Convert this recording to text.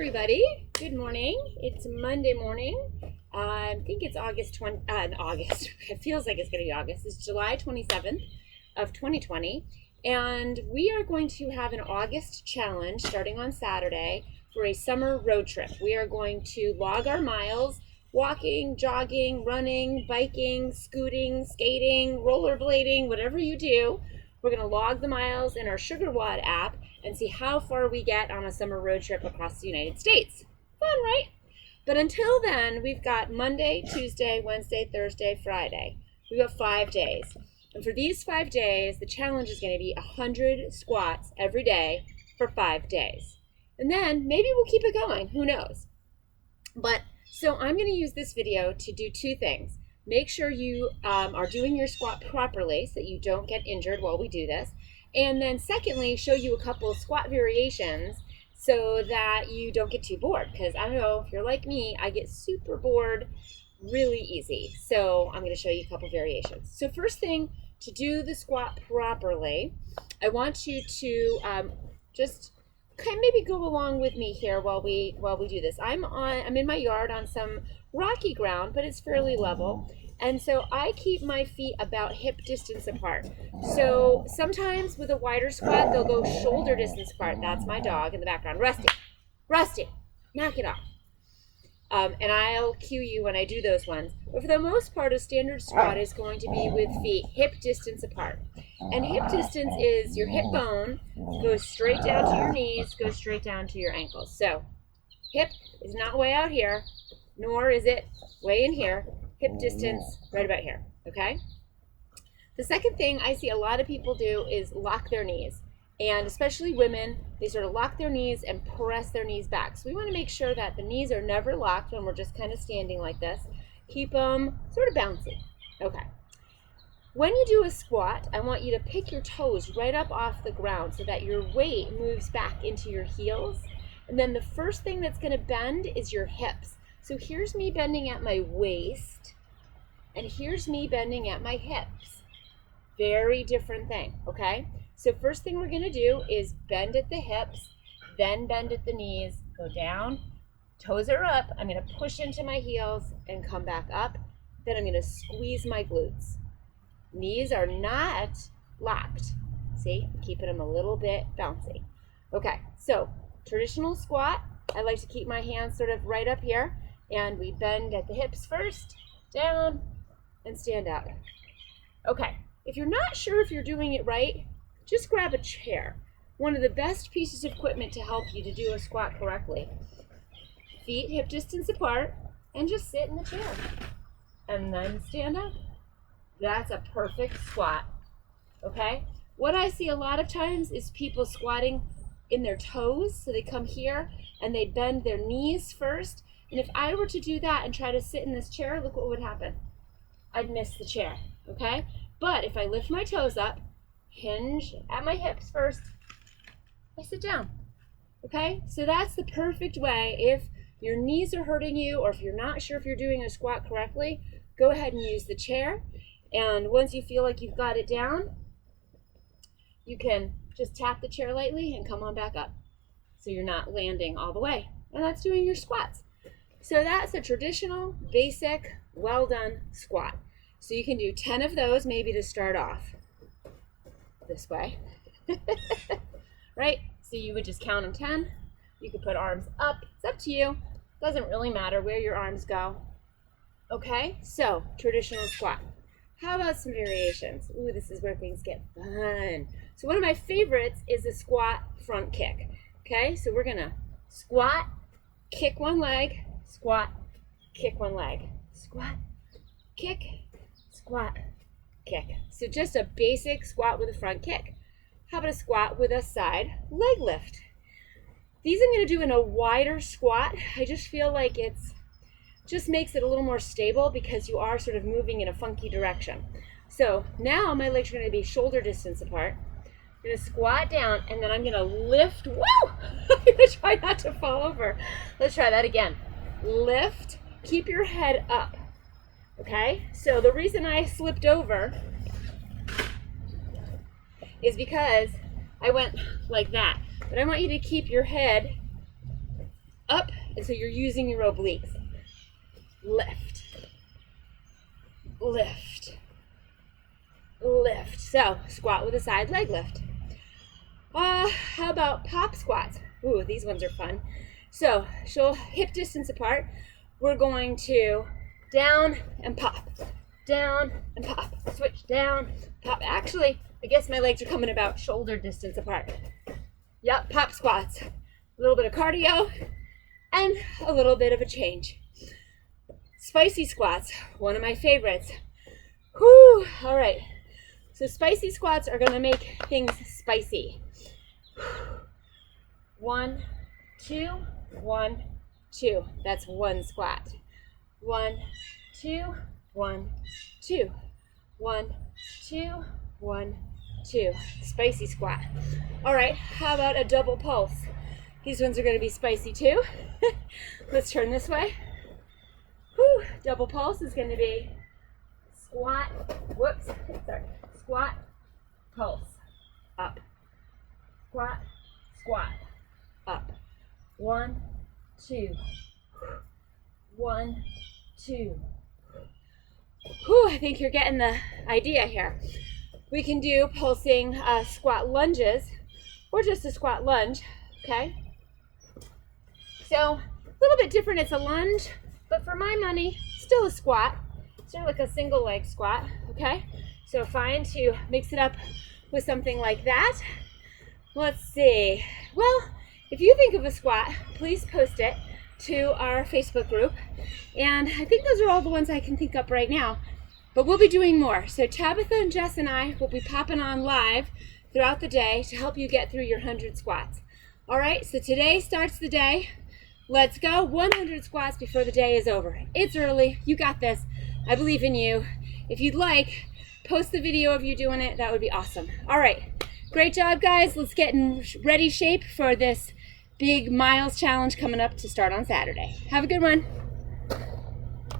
everybody. Good morning. It's Monday morning. I think it's August 20, August. It feels like it's going to be August. It's July 27th of 2020. And we are going to have an August challenge starting on Saturday for a summer road trip. We are going to log our miles, walking, jogging, running, biking, scooting, skating, rollerblading, whatever you do. We're going to log the miles in our SugarWOD app and see how far we get on a summer road trip across the United States. Fun, right? But until then, we've got Monday, Tuesday, Wednesday, Thursday, Friday. We've got 5 days. And for these 5 days, the challenge is going to be 100 squats every day for 5 days. And then maybe we'll keep it going. Who knows? But so I'm going to use this video to do two things. Make sure you are doing your squat properly so that you don't get injured while we do this. And then secondly, show you a couple of squat variations so that you don't get too bored. Because I don't know, if you're like me, I get super bored really easy. So I'm going to show you a couple variations. So first thing, to do the squat properly, I want you to just kind of maybe go along with me here while we do this. I'm in my yard on some rocky ground, but it's fairly level. And so I keep my feet about hip distance apart. So sometimes with a wider squat, they'll go shoulder distance apart. That's my dog in the background. Rusty, knock it off. And I'll cue you when I do those ones. But for the most part, a standard squat is going to be with feet hip distance apart. And hip distance is your hip bone goes straight down to your knees, goes straight down to your ankles. So hip is not way out here, nor is it way in here. Hip distance right about here, okay? The second thing I see a lot of people do is lock their knees. And especially women, they sort of lock their knees and press their knees back. So we want to make sure that the knees are never locked when we're just kind of standing like this. Keep them sort of bouncy. Okay. When you do a squat, I want you to pick your toes right up off the ground so that your weight moves back into your heels. And then the first thing that's going to bend is your hips. So here's me bending at my waist, and here's me bending at my hips. Very different thing, okay? So first thing we're gonna do is bend at the hips, then bend at the knees, go down, toes are up, I'm gonna push into my heels and come back up, then I'm gonna squeeze my glutes. Knees are not locked. See, I'm keeping them a little bit bouncy. Okay, so traditional squat, I like to keep my hands sort of right up here, and we bend at the hips first, down, and stand out. Okay, if you're not sure if you're doing it right, just grab a chair. One of the best pieces of equipment to help you to do a squat correctly. Feet hip distance apart, and just sit in the chair. And then stand up. That's a perfect squat, okay? What I see a lot of times is people squatting in their toes, so they come here and they bend their knees first. And if I were to do that and try to sit in this chair, look what would happen. I'd miss the chair, okay? But if I lift my toes up, hinge at my hips first, I sit down, okay? So that's the perfect way. If your knees are hurting you, or if you're not sure if you're doing a squat correctly, go ahead and use the chair. And once you feel like you've got it down, you can just tap the chair lightly and come on back up. So you're not landing all the way. And that's doing your squats. So that's a traditional, basic, well done squat. So you can do 10 of those maybe to start off this way, right? So you would just count them 10. You could put arms up. It's up to you. Doesn't really matter where your arms go. Okay, so traditional squat. How about some variations? Ooh, this is where things get fun. So one of my favorites is a squat front kick. Okay, so we're gonna squat, kick one leg, squat, kick one leg, squat, kick, squat, kick. So just a basic squat with a front kick. How about a squat with a side leg lift? These I'm going to do in a wider squat. I just feel like it's just makes it a little more stable because you are sort of moving in a funky direction. So now my legs are going to be shoulder distance apart. I'm going to squat down, and then I'm going to lift. Woo! I'm going to try not to fall over. Let's try that again. Lift. Keep your head up. Okay? So the reason I slipped over is because I went like that. But I want you to keep your head up, and so you're using your obliques. Lift, lift, lift. So squat with a side leg lift. How about pop squats? Ooh, these ones are fun. So hip distance apart. We're going to down and pop, down and pop, switch down, pop. Actually, I guess my legs are coming about shoulder distance apart. Yep, pop squats. A little bit of cardio and a little bit of a change. Spicy squats, one of my favorites. Whew, all right. So spicy squats are gonna make things spicy. 1, 2, 1, 2. That's one squat. 1, 2, 1, 2. 1, 2, 1, 2. Spicy squat. All right, how about a double pulse? These ones are going to be spicy too. Let's turn this way. Whew. Double pulse is going to be squat, whoops, sorry, squat, pulse, up, squat, squat, up. 1, 2, 1, 2. Whew, I think you're getting the idea here. We can do pulsing squat lunges or just a squat lunge, okay? So a little bit different, it's a lunge, but for my money, still a squat. Sort of like a single leg squat, okay? So fine to mix it up with something like that. Let's see. Well, if you think of a squat, please post it to our Facebook group. And I think those are all the ones I can think up right now. But we'll be doing more. So Tabitha and Jess and I will be popping on live throughout the day to help you get through your 100 squats. All right, so today starts the day. Let's go. 100 squats before the day is over. It's early. You got this. I believe in you. If you'd like, post the video of you doing it. That would be awesome. All right. Great job, guys. Let's get in ready shape for this big miles challenge coming up to start on Saturday. Have a good one.